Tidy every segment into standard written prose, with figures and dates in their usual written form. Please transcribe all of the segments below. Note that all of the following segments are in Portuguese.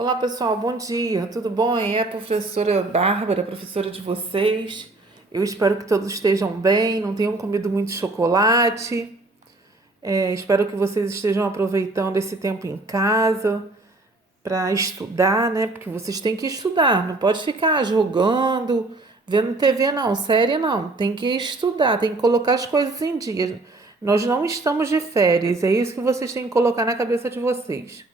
Olá pessoal, bom dia, tudo bom? É a professora Bárbara, professora de vocês. Eu espero que todos estejam bem, não tenham comido muito chocolate. Espero que vocês estejam aproveitando esse tempo em casa para estudar, né? Porque vocês têm que estudar, não pode ficar jogando, vendo TV não, série não. Tem que estudar, tem que colocar as coisas em dia. Nós não estamos de férias, é isso que vocês têm que colocar na cabeça de vocês.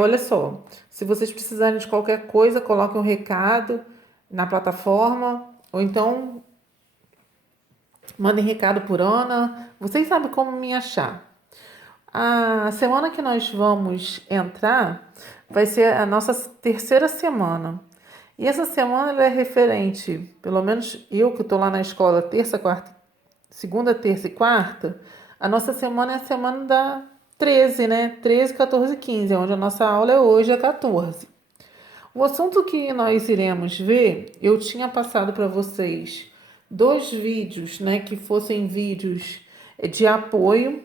Olha só, se vocês precisarem de qualquer coisa, coloquem um recado na plataforma, ou então mandem recado por Ana. Vocês sabem como me achar. A semana que nós vamos entrar vai ser a nossa terceira semana. E essa semana ela é referente, pelo menos eu que estou lá na escola terça, quarta, segunda, terça e quarta, a nossa semana é a semana da 13, né? 13, 14 e 15, onde a nossa aula é hoje, é 14. O assunto que nós iremos ver, eu tinha passado para vocês dois vídeos, né? Que fossem vídeos de apoio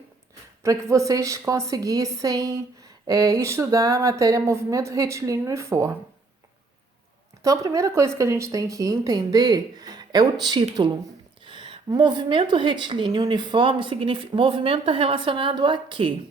para que vocês conseguissem estudar a matéria movimento retilíneo uniforme. Então, a primeira coisa que a gente tem que entender é o título. Movimento retilíneo uniforme significa. Movimento está relacionado a quê?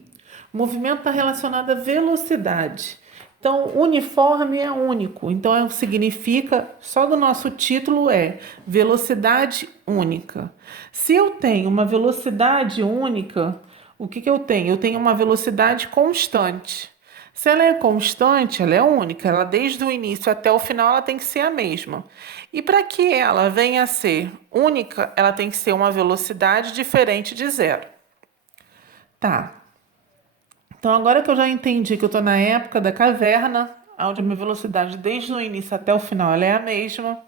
Movimento está relacionado à velocidade. Então, uniforme é único. Então, significa, só do nosso título é velocidade única. Se eu tenho uma velocidade única, o que eu tenho? Eu tenho uma velocidade constante. Se ela é constante, ela é única. Ela, desde o início até o final, ela tem que ser a mesma. E para que ela venha a ser única, ela tem que ser uma velocidade diferente de zero. Tá. Então, agora que eu já entendi que eu estou na época da caverna, onde a minha velocidade desde o início até o final ela é a mesma,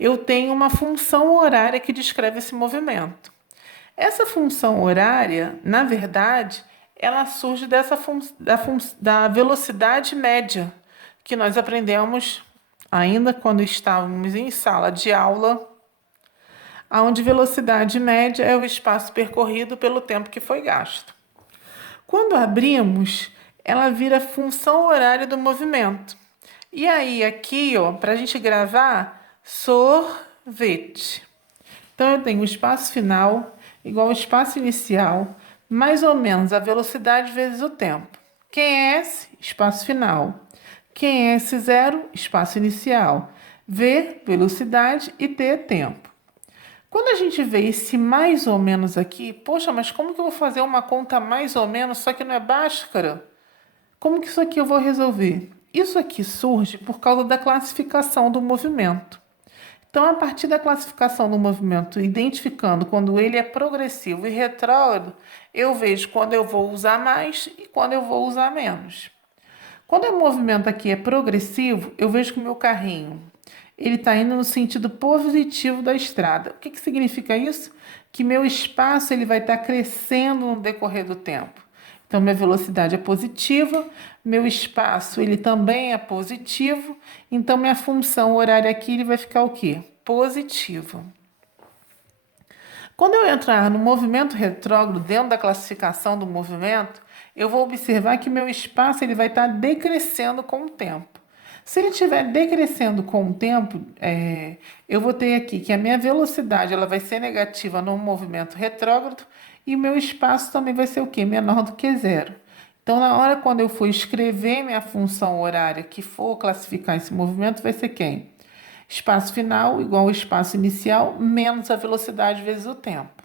eu tenho uma função horária que descreve esse movimento. Essa função horária, na verdade, ela surge da velocidade média, que nós aprendemos ainda quando estávamos em sala de aula, onde velocidade média é o espaço percorrido pelo tempo que foi gasto. Quando abrimos, ela vira função horária do movimento. E aí, aqui, ó, para a gente gravar, sorvete. Então, eu tenho o espaço final igual ao espaço inicial, mais ou menos a velocidade vezes o tempo. Quem é S? Espaço final. Quem é S0? Espaço inicial. V, velocidade e T, tempo. Quando a gente vê esse mais ou menos aqui, poxa, mas como que eu vou fazer uma conta mais ou menos, só que não é Bhaskara? Como que isso aqui eu vou resolver? Isso aqui surge por causa da classificação do movimento. Então, a partir da classificação do movimento, identificando quando ele é progressivo e retrógrado, eu vejo quando eu vou usar mais e quando eu vou usar menos. Quando o movimento aqui é progressivo, eu vejo que o meu carrinho ele está indo no sentido positivo da estrada. O que significa isso? Que meu espaço ele vai estar crescendo no decorrer do tempo. Então, minha velocidade é positiva, meu espaço ele também é positivo, então minha função horária aqui ele vai ficar o quê? Positiva. Quando eu entrar no movimento retrógrado dentro da classificação do movimento, eu vou observar que meu espaço ele vai estar decrescendo com o tempo. Se ele estiver decrescendo com o tempo, eu vou ter aqui que a minha velocidade ela vai ser negativa no movimento retrógrado e o meu espaço também vai ser o quê? Menor do que zero. Então, na hora quando eu for escrever minha função horária que for classificar esse movimento, vai ser quem? Espaço final igual ao espaço inicial menos a velocidade vezes o tempo.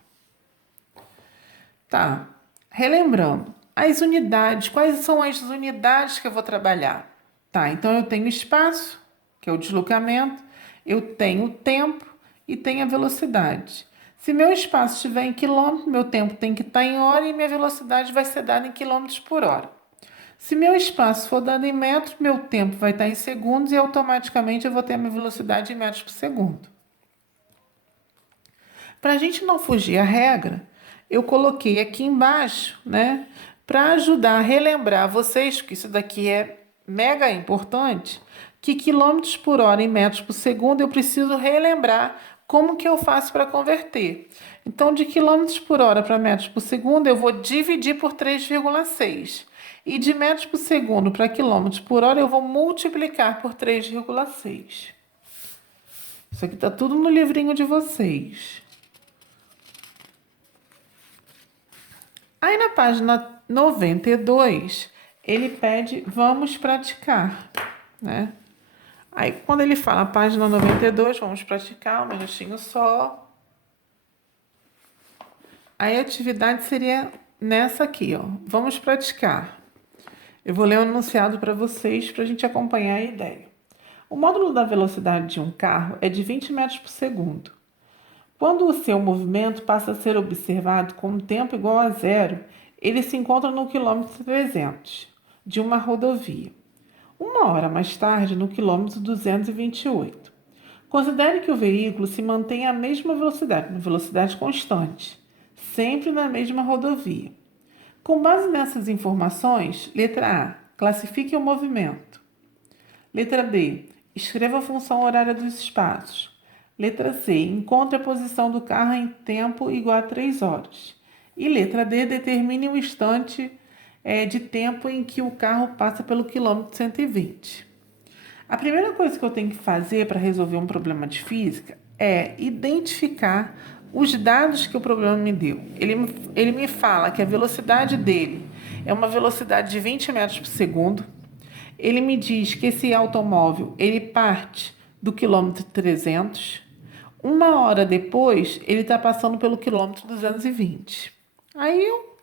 Tá, relembrando, as unidades, quais são as unidades que eu vou trabalhar? Tá, então eu tenho espaço, que é o deslocamento, eu tenho o tempo e tenho a velocidade. Se meu espaço estiver em quilômetro, meu tempo tem que estar em hora e minha velocidade vai ser dada em quilômetros por hora. Se meu espaço for dado em metros, meu tempo vai estar em segundos e automaticamente eu vou ter a minha velocidade em metros por segundo. Para a gente não fugir à regra, eu coloquei aqui embaixo, né, para ajudar a relembrar vocês, que isso daqui é mega importante, que quilômetros por hora em metros por segundo eu preciso relembrar como que eu faço para converter. Então, de quilômetros por hora para metros por segundo, eu vou dividir por 3,6. E de metros por segundo para quilômetros por hora, eu vou multiplicar por 3,6. Isso aqui está tudo no livrinho de vocês. Aí na página 92, ele pede vamos praticar, né? Aí quando ele fala página 92, vamos praticar, um minutinho só. Aí a atividade seria nessa aqui, ó. Vamos praticar. Eu vou ler o enunciado para vocês para a gente acompanhar a ideia. O módulo da velocidade de um carro é de 20 metros por segundo. Quando o seu movimento passa a ser observado com um tempo igual a zero, ele se encontra no quilômetro 300 de uma rodovia. Uma hora mais tarde, no quilômetro 228. Considere que o veículo se mantém à mesma velocidade, uma velocidade constante, sempre na mesma rodovia. Com base nessas informações, letra A, classifique o movimento. Letra B, escreva a função horária dos espaços. Letra C, encontre a posição do carro em tempo igual a 3 horas. E letra D, determine o instante de tempo em que o carro passa pelo quilômetro 120. A primeira coisa que eu tenho que fazer para resolver um problema de física é identificar os dados que o problema me deu. Ele me fala que a velocidade dele é uma velocidade de 20 metros por segundo. Ele me diz que esse automóvel ele parte do quilômetro 300. Uma hora depois, ele está passando pelo quilômetro 220. Aí eu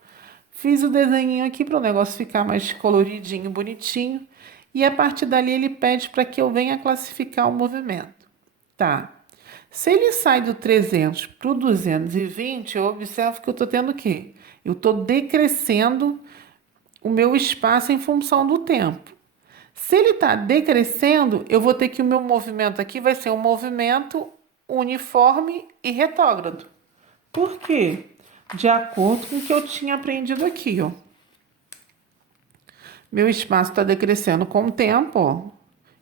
fiz o desenho aqui para o negócio ficar mais coloridinho, bonitinho. E a partir dali ele pede para que eu venha classificar o movimento. Tá. Se ele sai do 300 para o 220, eu observo que eu estou tendo o quê? Eu estou decrescendo o meu espaço em função do tempo. Se ele está decrescendo, eu vou ter que o meu movimento aqui vai ser um movimento uniforme e retrógrado. Por quê? De acordo com o que eu tinha aprendido aqui, ó. Meu espaço está decrescendo com o tempo, ó.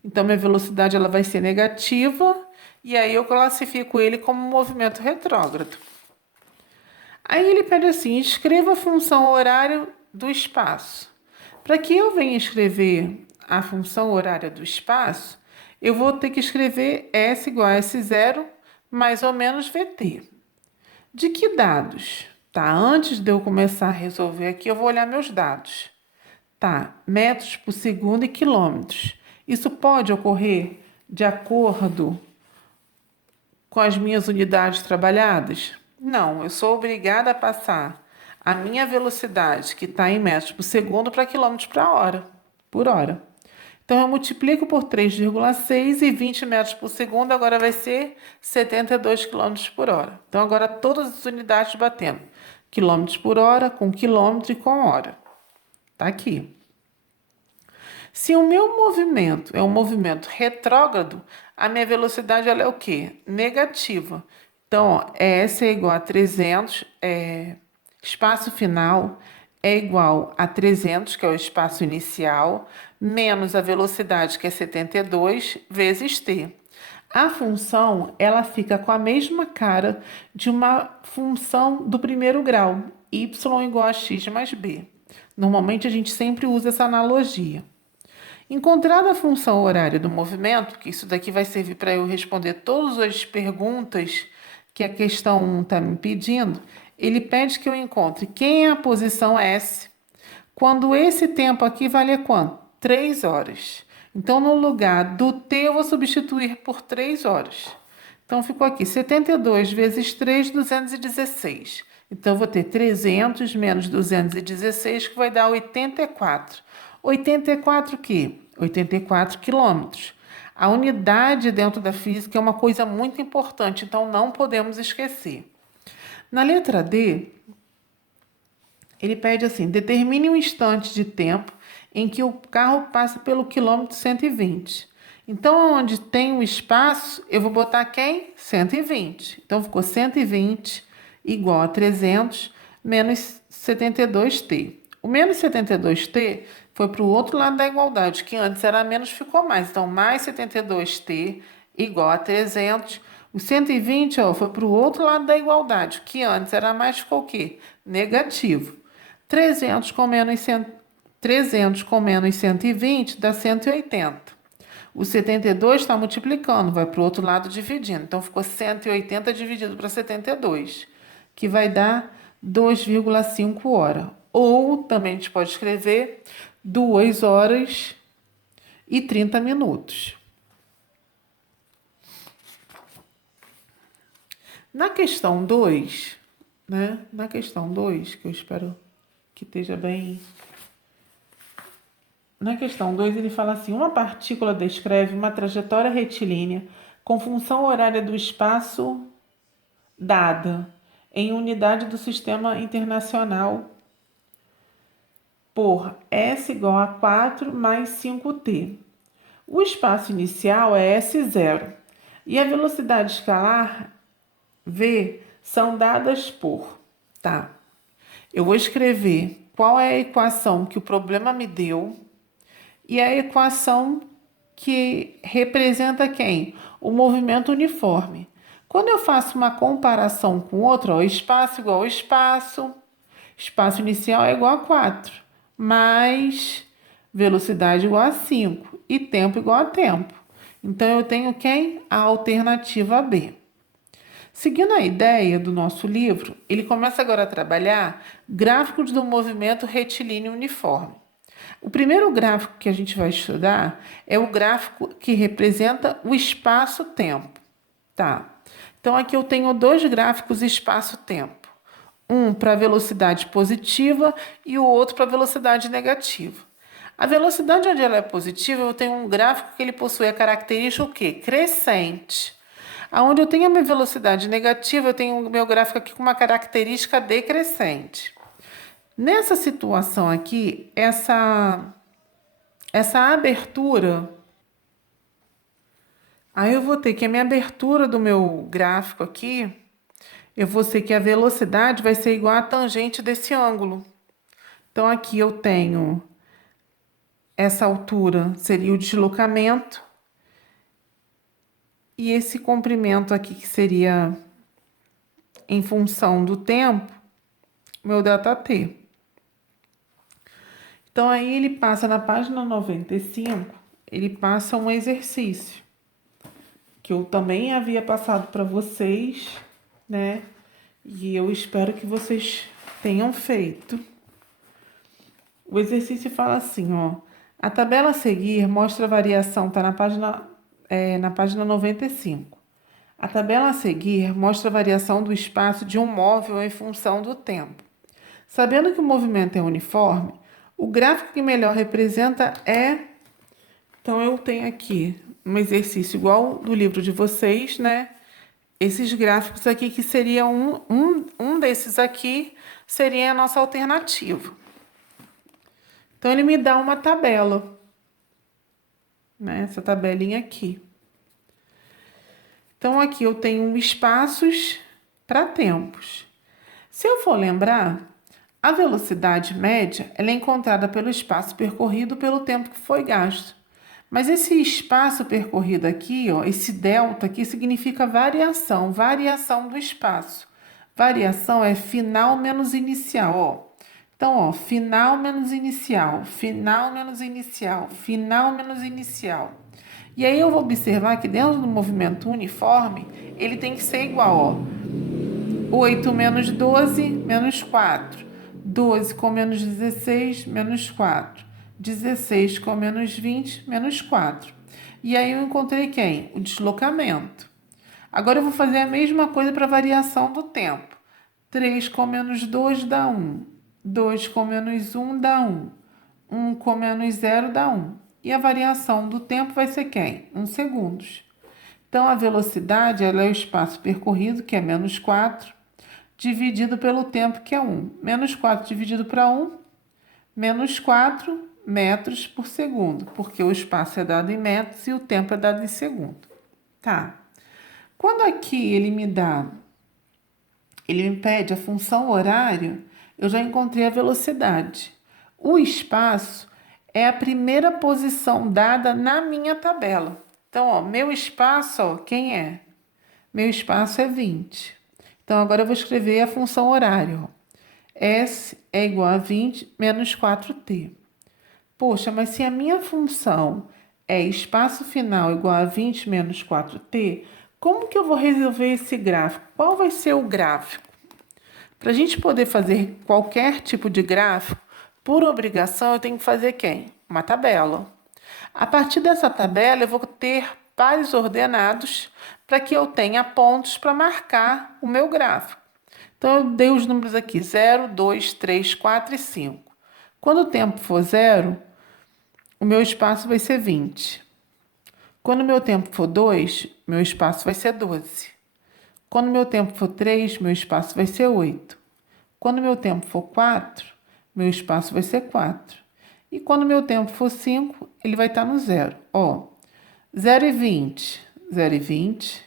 Então, minha velocidade ela vai ser negativa e aí eu classifico ele como um movimento retrógrado. Aí ele pede assim, escreva a função horária do espaço. Para que eu venha escrever a função horária do espaço, eu vou ter que escrever S igual a S0 mais ou menos VT. De que dados? Tá, antes de eu começar a resolver aqui, eu vou olhar meus dados. Tá, metros por segundo e quilômetros. Isso pode ocorrer de acordo com as minhas unidades trabalhadas? Não, eu sou obrigada a passar a minha velocidade, que está em metros por segundo, para quilômetros por hora. Então, eu multiplico por 3,6 e 20 metros por segundo, agora vai ser 72 quilômetros por hora. Então, agora todas as unidades batendo. Quilômetros por hora, com quilômetro e com hora. Tá aqui. Se o meu movimento é um movimento retrógrado, a minha velocidade ela é o quê? Negativa. Então, ó, S é igual a 300, espaço final é igual a 300, que é o espaço inicial, menos a velocidade, que é 72, vezes t. A função, ela fica com a mesma cara de uma função do primeiro grau, y igual a x mais b. Normalmente, a gente sempre usa essa analogia. Encontrada a função horária do movimento, que isso daqui vai servir para eu responder todas as perguntas que a questão 1 está me pedindo, ele pede que eu encontre quem é a posição S, quando esse tempo aqui vale quanto? 3 horas. Então, no lugar do T, eu vou substituir por 3 horas. Então, ficou aqui 72 vezes 3, 216. Então, eu vou ter 300 menos 216, que vai dar 84. 84 o quê? 84 quilômetros. A unidade dentro da física é uma coisa muito importante, então não podemos esquecer. Na letra D, ele pede assim, determine um instante de tempo em que o carro passa pelo quilômetro 120. Então, onde tem um espaço, eu vou botar quem? 120. Então, ficou 120 igual a 300 menos 72t. O menos 72t foi para o outro lado da igualdade, que antes era menos, ficou mais. Então, mais 72t igual a 300. O 120 foi para o outro lado da igualdade, que antes era mais, ficou o quê? Negativo. 300 com menos 300 com menos 120 dá 180. O 72 está multiplicando, vai para o outro lado dividindo. Então, ficou 180 dividido para 72, que vai dar 2,5 horas. Ou, também a gente pode escrever 2 horas e 30 minutos. Na questão 2, né? Na questão 2, que eu espero que esteja bem... Na questão 2, ele fala assim: uma partícula descreve uma trajetória retilínea com função horária do espaço dada em unidade do Sistema Internacional por S igual a 4 mais 5t. O espaço inicial é S0 e a velocidade escalar V são dadas por... Tá, eu vou escrever qual é a equação que o problema me deu e a equação que representa quem? O movimento uniforme. Quando eu faço uma comparação com outra, espaço igual ao espaço inicial é igual a 4, mais velocidade igual a 5 e tempo igual a tempo. Então, eu tenho quem? A alternativa B. Seguindo a ideia do nosso livro, ele começa agora a trabalhar gráficos do movimento retilíneo uniforme. O primeiro gráfico que a gente vai estudar é o gráfico que representa o espaço-tempo, tá? Então, aqui eu tenho dois gráficos espaço-tempo. Um para velocidade positiva e o outro para velocidade negativa. A velocidade onde ela é positiva, eu tenho um gráfico que ele possui a característica o quê? Crescente. Onde eu tenho a minha velocidade negativa, eu tenho o meu gráfico aqui com uma característica decrescente. Nessa situação aqui, essa abertura, aí eu vou ter que a minha abertura do meu gráfico aqui, eu vou ter que a velocidade vai ser igual à tangente desse ângulo. Então, aqui eu tenho essa altura, seria o deslocamento, e esse comprimento aqui, que seria em função do tempo, meu ΔT. Então, aí ele passa na página 95, ele passa um exercício, que eu também havia passado para vocês, né? E eu espero que vocês tenham feito. O exercício fala assim, ó. A tabela a seguir mostra a variação, tá na página 95. A tabela a seguir mostra a variação do espaço de um móvel em função do tempo. Sabendo que o movimento é uniforme, o gráfico que melhor representa é... Então, eu tenho aqui um exercício igual do livro de vocês, né? Esses gráficos aqui, que seria um desses aqui, seria a nossa alternativa. Então, ele me dá uma tabela, né? Essa tabelinha aqui. Então, aqui eu tenho espaços para tempos. Se eu for lembrar, a velocidade média ela é encontrada pelo espaço percorrido pelo tempo que foi gasto. Mas esse espaço percorrido aqui, ó, esse delta aqui, significa variação do espaço. Variação é final menos inicial, ó. Então, ó, final menos inicial, final menos inicial, final menos inicial. E aí eu vou observar que dentro do movimento uniforme, ele tem que ser igual, ó. 8 menos 12, menos 4. 12 com menos 16, menos 4. 16 com menos 20, menos 4. E aí eu encontrei quem? O deslocamento. Agora eu vou fazer a mesma coisa para a variação do tempo. 3 com menos 2 dá 1. 2 com menos 1 dá 1. 1 com menos 0 dá 1. E a variação do tempo vai ser quem? 1 segundos. Então, a velocidade ela é o espaço percorrido, que é menos 4, dividido pelo tempo, que é 1. Menos 4 dividido para 1, menos 4 metros por segundo, porque o espaço é dado em metros e o tempo é dado em segundo. Tá. Quando aqui ele me pede a função horária, eu já encontrei a velocidade. O espaço é a primeira posição dada na minha tabela. Então, ó, meu espaço, ó, quem é? Meu espaço é 20. Então, agora eu vou escrever a função horária. Ó. S é igual a 20 menos 4t. Poxa, mas se a minha função é espaço final igual a 20 menos 4t, como que eu vou resolver esse gráfico? Qual vai ser o gráfico? Para a gente poder fazer qualquer tipo de gráfico, por obrigação, eu tenho que fazer quem? Uma tabela. A partir dessa tabela, eu vou ter pares ordenados para que eu tenha pontos para marcar o meu gráfico. Então, eu dei os números aqui: 0, 2, 3, 4 e 5. Quando o tempo for 0, o meu espaço vai ser 20. Quando o meu tempo for 2, meu espaço vai ser 12. Quando o meu tempo for 3, meu espaço vai ser 8. Quando o meu tempo for 4, meu espaço vai ser 4. E quando o meu tempo for 5, ele vai estar no 0. Ó, 0 e 20, 0 e 20,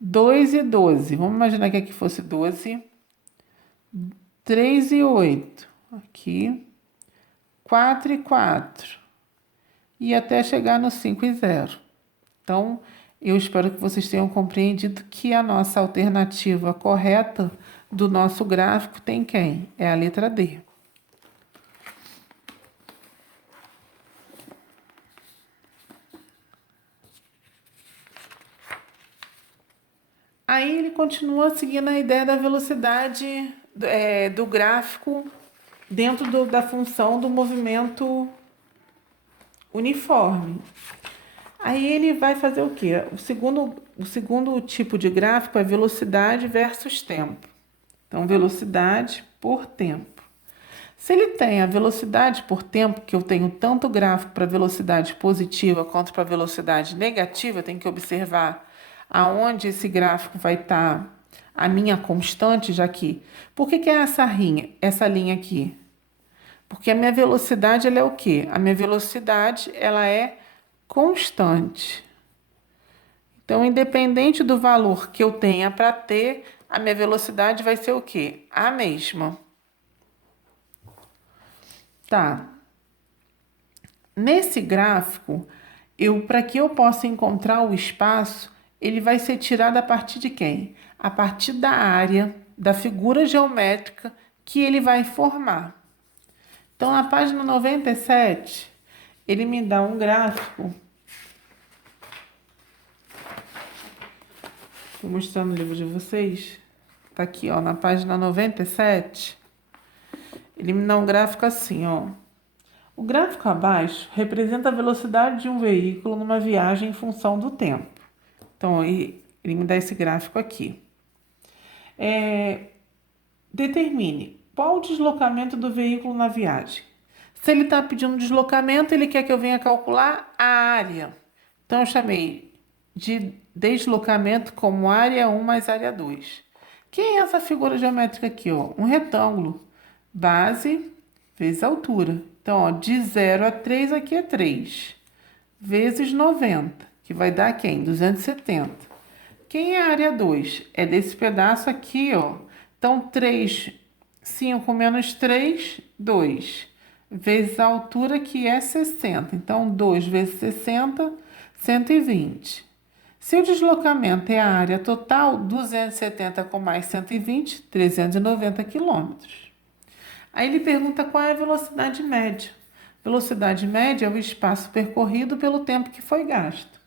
2 e 12. Vamos imaginar que aqui fosse 12. 3 e 8. Aqui. 4 e 4. E até chegar no 5 e 0. Então, eu espero que vocês tenham compreendido que a nossa alternativa correta do nosso gráfico tem quem? É a letra D. Aí ele continua seguindo a ideia da velocidade do gráfico dentro da função do movimento uniforme. Aí ele vai fazer o quê? O segundo tipo de gráfico é velocidade versus tempo. Então, velocidade por tempo. Se ele tem a velocidade por tempo, que eu tenho tanto gráfico para velocidade positiva quanto para velocidade negativa, eu tenho que observar aonde esse gráfico vai estar a minha constante, já que... Por que é essa linha aqui? Porque a minha velocidade, ela é o quê? A minha velocidade, ela é constante. Então, independente do valor que eu tenha para ter, a minha velocidade vai ser o quê? A mesma. Tá. Nesse gráfico, para que eu possa encontrar o espaço, ele vai ser tirado a partir de quem? A partir da área, da figura geométrica que ele vai formar. Então, na página 97, ele me dá um gráfico. Estou mostrando o livro de vocês. Tá aqui, ó, na página 97. Ele me dá um gráfico assim, ó. O gráfico abaixo representa a velocidade de um veículo numa viagem em função do tempo. Então, ele me dá esse gráfico aqui. Determine qual o deslocamento do veículo na viagem. Se ele está pedindo deslocamento, ele quer que eu venha calcular a área. Então, eu chamei de deslocamento como área 1 mais área 2. Quem é essa figura geométrica aqui? Ó? Um retângulo. Base vezes altura. Então, ó, de 0 a 3, aqui é 3. Vezes 90, que vai dar quem? 270. Quem é a área 2? É desse pedaço aqui, ó. Então, 3, 5 menos 3, 2. Vezes a altura, que é 60. Então, 2 vezes 60, 120. Se o deslocamento é a área total, 270 com mais 120, 390 quilômetros. Aí ele pergunta qual é a velocidade média. Velocidade média é o espaço percorrido pelo tempo que foi gasto.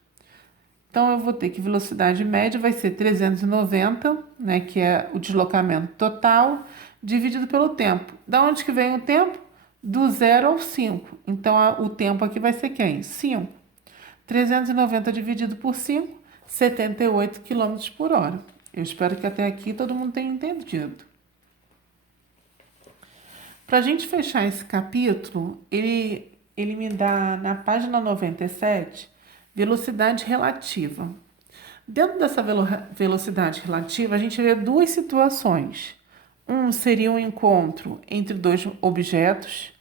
Então, eu vou ter que velocidade média vai ser 390, né, que é o deslocamento total, dividido pelo tempo. Da onde que vem o tempo? Do 0 ao 5. Então, o tempo aqui vai ser quem? 5. 390 dividido por 5, 78 km por hora. Eu espero que até aqui todo mundo tenha entendido. Para a gente fechar esse capítulo, ele me dá, na página 97, velocidade relativa. Dentro dessa velocidade relativa, a gente vê duas situações. Um seria um encontro entre dois objetos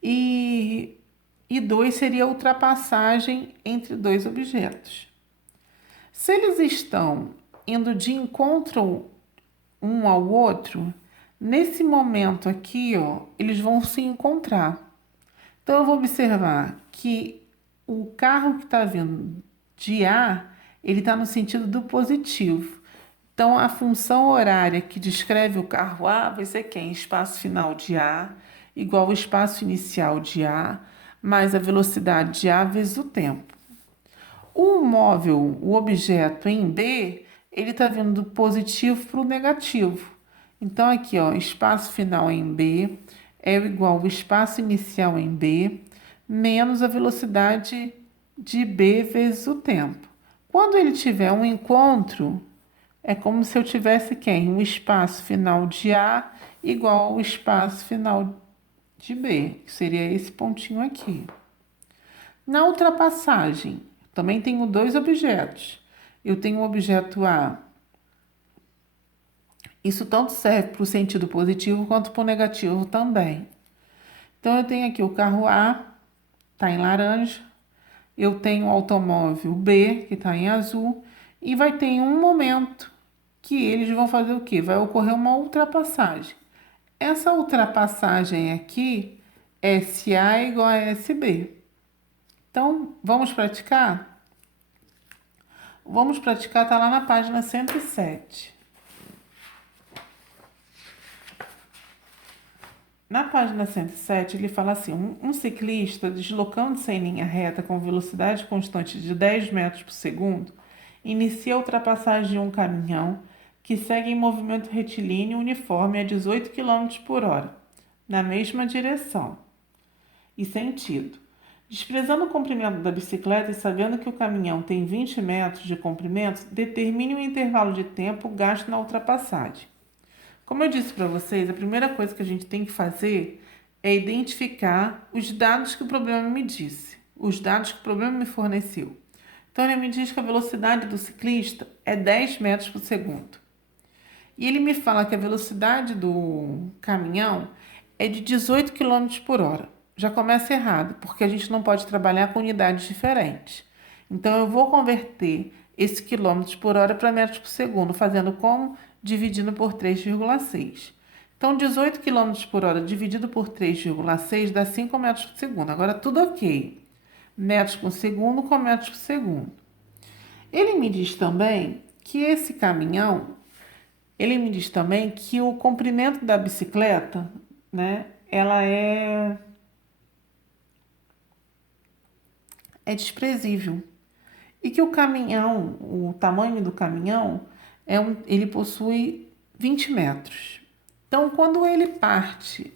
e dois seria a ultrapassagem entre dois objetos. Se eles estão indo de encontro um ao outro, nesse momento aqui, ó, eles vão se encontrar. Então, eu vou observar que o carro que está vindo de A, ele está no sentido do positivo. Então, a função horária que descreve o carro A vai ser quem? Espaço final de A igual ao espaço inicial de A mais a velocidade de A vezes o tempo. O móvel, o objeto em B, ele está vindo do positivo para o negativo. Então, aqui, ó, espaço final em B é igual ao espaço inicial em B, menos a velocidade de B vezes o tempo. Quando ele tiver um encontro, é como se eu tivesse quem? Um espaço final de A igual ao espaço final de B, que seria esse pontinho aqui. Na ultrapassagem, também tenho dois objetos. Eu tenho o objeto A. Isso tanto serve para o sentido positivo quanto para o negativo também. Então, eu tenho aqui o carro A, está em laranja. Eu tenho o automóvel B, que está em azul. E vai ter um momento que eles vão fazer o quê? Vai ocorrer uma ultrapassagem. Essa ultrapassagem aqui, SA é igual a SB. Então, vamos praticar? Vamos praticar, está lá na página 107. Na página 107, ele fala assim: um ciclista deslocando-se em linha reta com velocidade constante de 10 metros por segundo inicia a ultrapassagem de um caminhão que segue em movimento retilíneo uniforme a 18 km por hora, na mesma direção e sentido. Desprezando o comprimento da bicicleta e sabendo que o caminhão tem 20 metros de comprimento, determine o intervalo de tempo gasto na ultrapassagem. Como eu disse para vocês, a primeira coisa que a gente tem que fazer é identificar os dados que o problema me disse, os dados que o problema me forneceu. Então, ele me diz que a velocidade do ciclista é 10 metros por segundo. E ele me fala que a velocidade do caminhão é de 18 km por hora. Já começa errado, porque a gente não pode trabalhar com unidades diferentes. Então, eu vou converter esse quilômetros por hora para metros por segundo, fazendo como? Dividindo por 3,6. Então, 18 km por hora dividido por 3,6 dá 5 metros por segundo. Agora, tudo ok. Metros por segundo com metros por segundo. Ele me diz também que esse caminhão, ele me diz também que o comprimento da bicicleta, né, ela é desprezível. E que o caminhão, o tamanho do caminhão, ele possui 20 metros. Então, quando ele parte,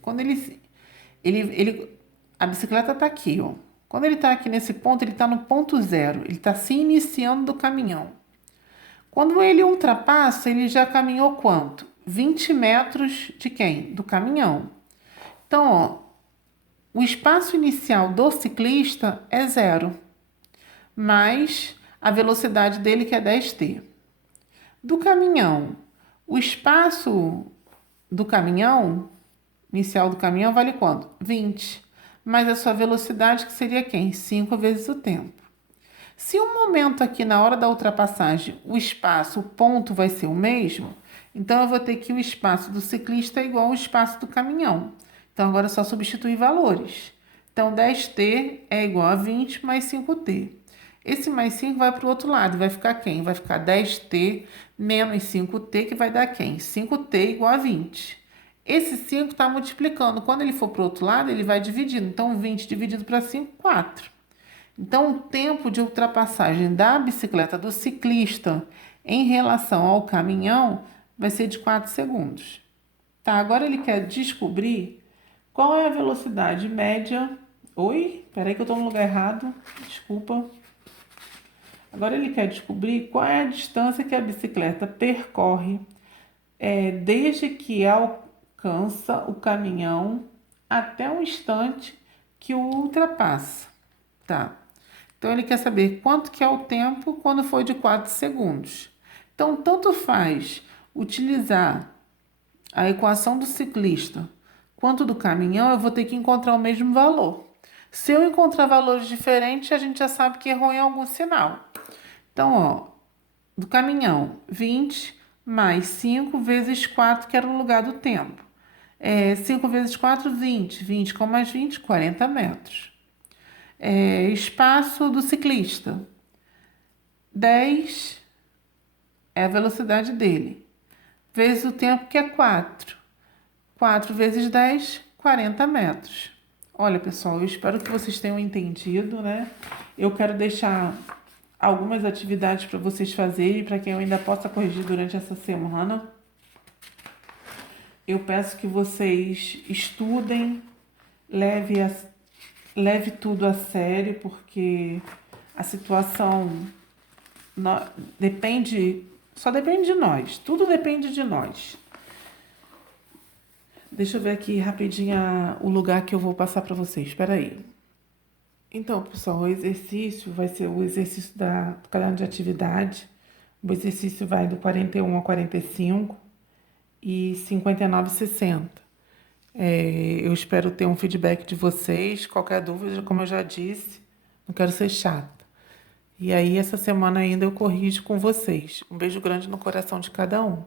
a bicicleta está aqui, ó. Quando ele está aqui nesse ponto, ele está no ponto zero. Ele está se iniciando do caminhão. Quando ele ultrapassa, ele já caminhou quanto? 20 metros de quem? Do caminhão. Então, ó, o espaço inicial do ciclista é zero, mais a velocidade dele, que é 10t. Do caminhão, o espaço do caminhão, inicial do caminhão, vale quanto? 20. Mais a sua velocidade, que seria quem? 5 vezes o tempo. Se um momento aqui na hora da ultrapassagem, o espaço, o ponto vai ser o mesmo, então eu vou ter que o espaço do ciclista é igual ao espaço do caminhão. Então agora é só substituir valores. Então 10t é igual a 20 mais 5t. Esse mais 5 vai para o outro lado, vai ficar quem? Vai ficar 10t menos 5t, que vai dar quem? 5t igual a 20. Esse 5 está multiplicando. Quando ele for para o outro lado, ele vai dividindo. Então, 20 dividido para 5, 4. Então, o tempo de ultrapassagem da bicicleta do ciclista em relação ao caminhão vai ser de 4 segundos. Tá, agora ele quer descobrir qual é a velocidade média. Oi, peraí que eu estou no lugar errado. Desculpa. Agora ele quer descobrir qual é a distância que a bicicleta percorre desde que alcança o caminhão até o instante que o ultrapassa. Tá? Então, ele quer saber quanto que é o tempo quando for de 4 segundos. Então, tanto faz utilizar a equação do ciclista quanto do caminhão, eu vou ter que encontrar o mesmo valor. Se eu encontrar valores diferentes, a gente já sabe que errou em algum sinal. Então, ó, do caminhão, 20 mais 5 vezes 4, que era o lugar do tempo. 5 vezes 4, 20. 20 com mais 20, 40 metros. Espaço do ciclista, 10 é a velocidade dele, vezes o tempo, que é 4. 4 vezes 10, 40 metros. Olha, pessoal, eu espero que vocês tenham entendido, né? Eu quero deixar algumas atividades para vocês fazerem, para quem eu ainda possa corrigir durante essa semana. Eu peço que vocês estudem, leve, leve tudo a sério, porque a situação depende, só depende de nós, tudo depende de nós. Deixa eu ver aqui rapidinho o lugar que eu vou passar para vocês, espera aí. Então, pessoal, o exercício vai ser o exercício do caderno de atividade. O exercício vai do 41 ao 45 e 59 a 60. Eu espero ter um feedback de vocês. Qualquer dúvida, como eu já disse, não quero ser chata. E aí, essa semana ainda eu corrijo com vocês. Um beijo grande no coração de cada um.